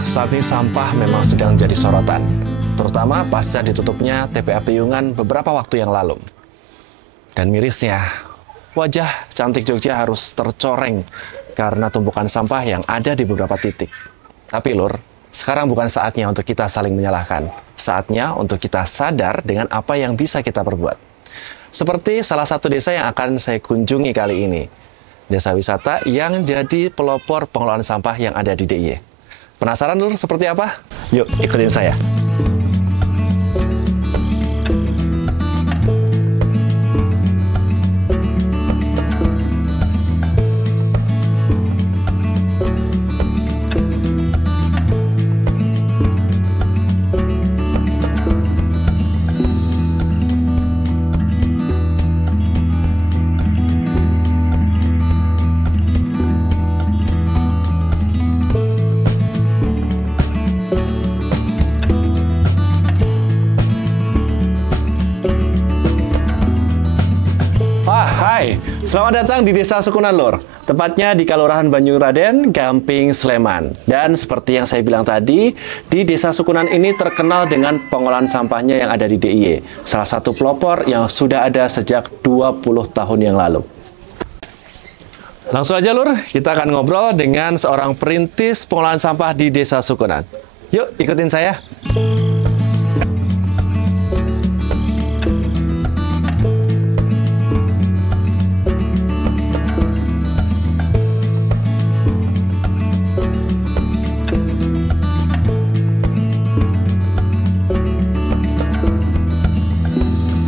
saat ini sampah memang sedang jadi sorotan, terutama pasca ditutupnya TPA Piungan beberapa waktu yang lalu. Dan mirisnya, wajah cantik Jogja harus tercoreng karena tumpukan sampah yang ada di beberapa titik. Tapi Lur, sekarang bukan saatnya untuk kita saling menyalahkan. Saatnya untuk kita sadar dengan apa yang bisa kita perbuat. Seperti salah satu desa yang akan saya kunjungi kali ini. Desa wisata yang jadi pelopor pengelolaan sampah yang ada di DIY. Penasaran Lur seperti apa? Yuk ikutin saya. Hai, selamat datang di Desa Sukunan Lur. Tepatnya di Kelurahan Banyuraden, Gamping, Sleman. Dan seperti yang saya bilang tadi, di Desa Sukunan ini terkenal dengan pengolahan sampahnya yang ada di DIY. Salah satu pelopor yang sudah ada sejak 20 tahun yang lalu. Langsung aja Lur, kita akan ngobrol dengan seorang perintis pengolahan sampah di Desa Sukunan. Yuk, ikutin saya.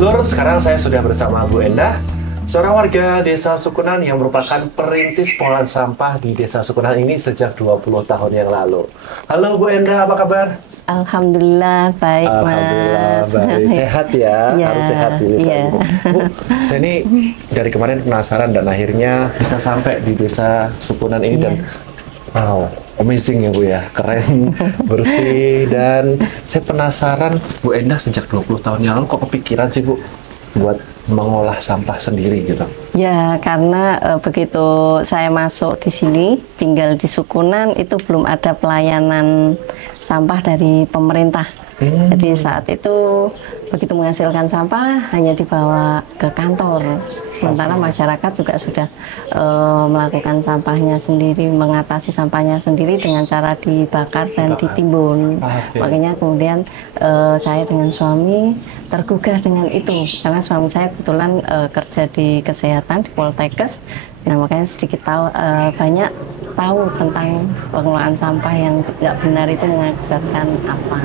Lur, sekarang saya sudah bersama Bu Endah, seorang warga Desa Sukunan yang merupakan perintis pengolahan sampah di Desa Sukunan ini sejak 20 tahun yang lalu. Halo Bu Endah, apa kabar? Alhamdulillah, baik Alhamdulillah, Mas. baik. Sehat ya? Ya, Harus sehat di desa ya. ini. Bu, saya ini dari kemarin penasaran dan akhirnya bisa sampai di Desa Sukunan ini dan wow, amazing ya Bu ya, keren, bersih, dan saya penasaran Bu Endah sejak 20 tahun yang lalu kok kepikiran sih Bu buat mengolah sampah sendiri gitu? Ya, karena begitu saya masuk di sini, tinggal di Sukunan, itu belum ada pelayanan sampah dari pemerintah. Jadi saat itu begitu menghasilkan sampah hanya dibawa ke kantor. Sementara masyarakat juga sudah melakukan sampahnya sendiri, mengatasi sampahnya sendiri dengan cara dibakar dan ditimbun. Makanya kemudian saya dengan suami tergugah dengan itu karena suami saya kebetulan kerja di kesehatan di Poltekkes. Nah, makanya sedikit banyak tahu tentang pengelolaan sampah yang nggak benar itu mengakibatkan apa.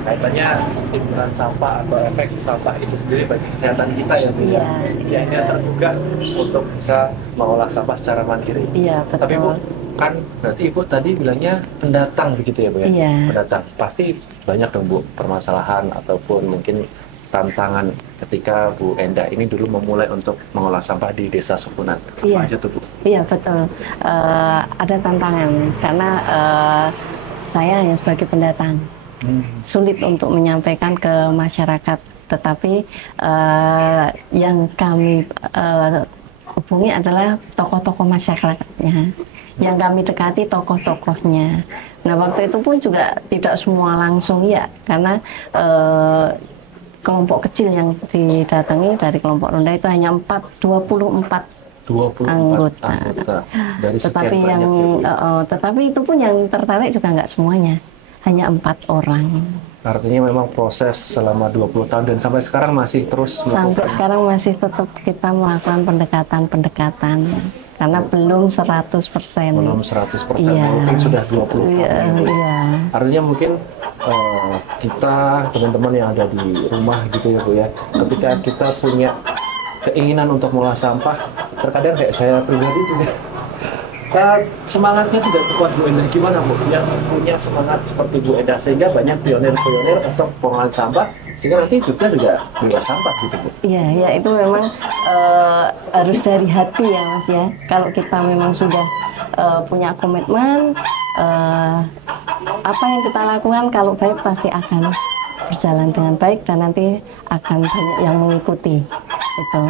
Kaitannya timbunan sampah atau efek sampah itu sendiri bagi kesehatan kita ya Bu ya. Ya, ini tergugah untuk bisa mengolah sampah secara mandiri. Iya, betul. Tapi Bu, kan berarti Ibu tadi bilangnya pendatang begitu ya Bu ya? Iya. Pendatang. Pasti banyak dong Bu permasalahan ataupun mungkin tantangan ketika Bu Endah ini dulu memulai untuk mengolah sampah di Desa Sukunan. Apa aja tuh Bu? Iya, betul. Ada tantangan karena saya hanya sebagai pendatang. Sulit untuk menyampaikan ke masyarakat. Tetapi yang kami hubungi adalah tokoh-tokoh masyarakatnya. Yang kami dekati tokoh-tokohnya. Nah, waktu itu pun juga tidak semua langsung ya, karena kelompok kecil yang didatangi dari kelompok ronda itu hanya 24 anggota. Dari tetapi yang tetapi itu pun yang tertarik juga nggak semuanya, hanya 4 orang. Artinya memang proses selama 20 tahun dan sampai sekarang masih terus sampai sekarang masih tetap kita melakukan pendekatan karena belum 100%. Belum 100%, mungkin sudah 20 tahun. Iya. Artinya mungkin kita, teman-teman yang ada di rumah gitu ya Bu ya, ketika kita punya keinginan untuk mengolah sampah, terkadang kayak saya pribadi juga semangatnya tidak sekuat Bu Endah. Gimana Bu yang punya semangat seperti Bu Endah sehingga banyak pionir-pionir untuk pengolahan sampah sehingga nanti Jogja juga bebas sampah gitu Bu? Iya, ya itu memang harus dari hati ya Mas ya. Kalau kita memang sudah punya komitmen, apa yang kita lakukan kalau baik pasti akan berjalan dengan baik dan nanti akan banyak yang mengikuti. Itu.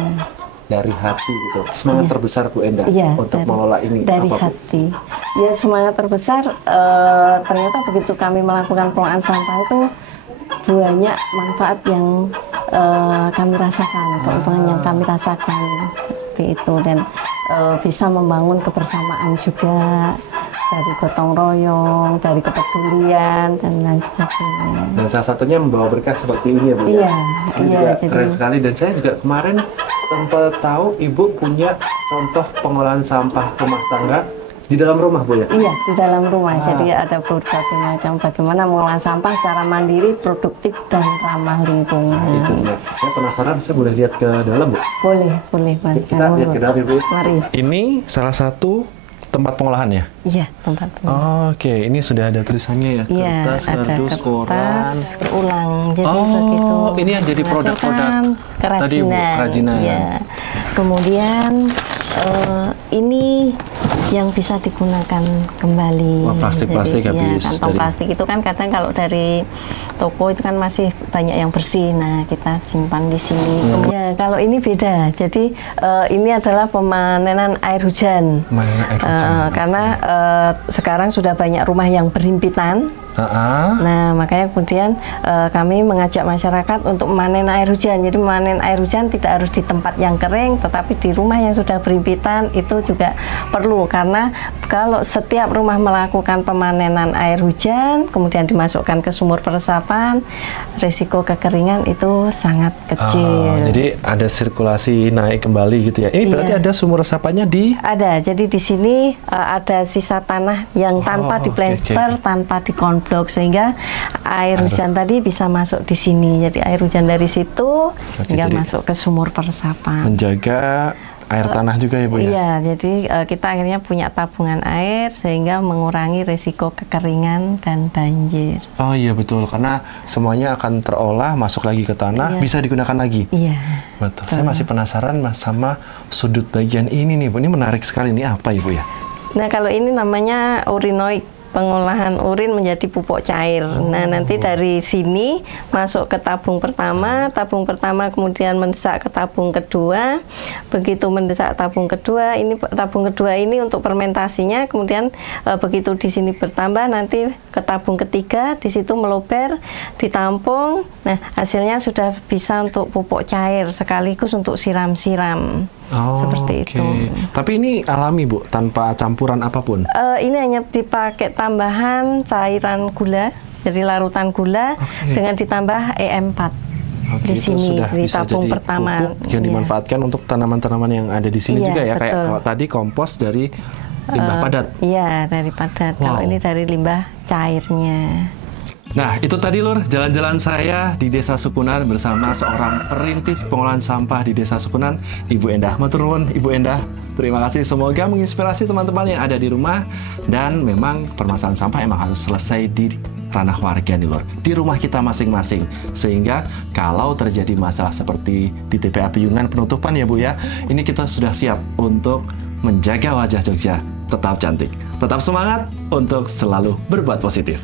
dari hati gitu. Semangat terbesar Bu Endah Iya, untuk mengelola ini dari apa, Bu? hati. Ya, semangat terbesar ternyata begitu kami melakukan pengelolaan sampah itu banyak manfaat yang kami rasakan, keuntungan yang kami rasakan seperti itu, dan bisa membangun kebersamaan juga, dari gotong royong, dari kepedulian dan lain sebagainya. Dan salah satunya membawa berkah seperti ini ya Bu. Iya, Ini iya, juga jadi- keren sekali, dan saya juga kemarin sempat tahu Ibu punya contoh pengolahan sampah rumah tangga di dalam rumah Bu ya. Iya, di dalam rumah. Jadi ada berbagai macam bagaimana mengolah sampah secara mandiri, produktif dan ramah lingkungan. Itu dia. Saya penasaran, saya boleh lihat ke dalam Bu? Boleh, Mari. Kita lihat ke dalam ya Bu. Mari. Ini salah satu tempat pengolahan ya? Iya, tempat. Oke, ini sudah ada tulisannya ya, Iya, kertas, ada kardus, koran. kertas, ulang. Jadi Oh, begitu. ini yang jadi produk-produk menghasilkan tadi, Bu, kerajinan. Iya. Kemudian ini yang bisa digunakan kembali. Wah, plastik-plastik Jadi, habis kantong dari- plastik itu kan kadang kalau dari toko itu kan masih banyak yang bersih. Nah, kita simpan di sini. Ya, kalau ini beda. Jadi ini adalah pemanenan air hujan. Mana air hujan? Karena sekarang sudah banyak rumah yang berhimpitan. Nah, makanya kemudian kami mengajak masyarakat untuk memanen air hujan. Jadi memanen air hujan tidak harus di tempat yang kering, tetapi di rumah yang sudah berhimpitan itu juga perlu. Karena kalau setiap rumah melakukan pemanenan air hujan, kemudian dimasukkan ke sumur peresapan, risiko kekeringan itu sangat kecil. Jadi ada sirkulasi naik kembali gitu ya. Ini berarti ada sumur resapannya di... Ada, jadi di sini ada sisa tanah yang tanpa diplester, tanpa dikonblok, sehingga air hujan tadi bisa masuk di sini. Jadi air hujan dari situ hingga jadi masuk ke sumur peresapan. menjaga air tanah juga ya Bu ya? Iya, jadi kita akhirnya punya tabungan air sehingga mengurangi risiko kekeringan dan banjir. Oh iya betul, karena semuanya akan terolah, masuk lagi ke tanah, bisa digunakan lagi. Iya. Betul. Saya masih penasaran sama sudut bagian ini nih Bu. Ini menarik sekali, ini apa Ibu ya? Nah, kalau ini namanya urinoid, pengolahan urin menjadi pupuk cair. Nah, nanti dari sini masuk ke tabung pertama kemudian mendesak ke tabung kedua. Begitu mendesak tabung kedua, ini untuk fermentasinya, kemudian begitu di sini bertambah nanti ke tabung ketiga, di situ meluber, ditampung. Nah, hasilnya sudah bisa untuk pupuk cair sekaligus untuk siram-siram. Seperti itu. Tapi ini alami Bu, tanpa campuran apapun? Ini hanya dipakai tambahan cairan gula, jadi larutan gula dengan ditambah EM4 di itu sini sudah di bisa tabung jadi pertama. pupuk yang dimanfaatkan untuk tanaman-tanaman yang ada di sini Iya, juga ya, kayak betul. kalau tadi kompos dari limbah padat. Iya, dari padat. Kalau ini dari limbah cairnya. Nah, itu tadi Lur, jalan-jalan saya di Desa Sukunan bersama seorang perintis pengolahan sampah di Desa Sukunan, Ibu Endah. Matur nuwun, Ibu Endah. Terima kasih, semoga menginspirasi teman-teman yang ada di rumah. Dan memang permasalahan sampah emang harus selesai di ranah warga nih Lur, di rumah kita masing-masing. Sehingga kalau terjadi masalah seperti di TPA Piyungan penutupan ya Bu ya, ini kita sudah siap untuk menjaga wajah Jogja tetap cantik. Tetap semangat untuk selalu berbuat positif.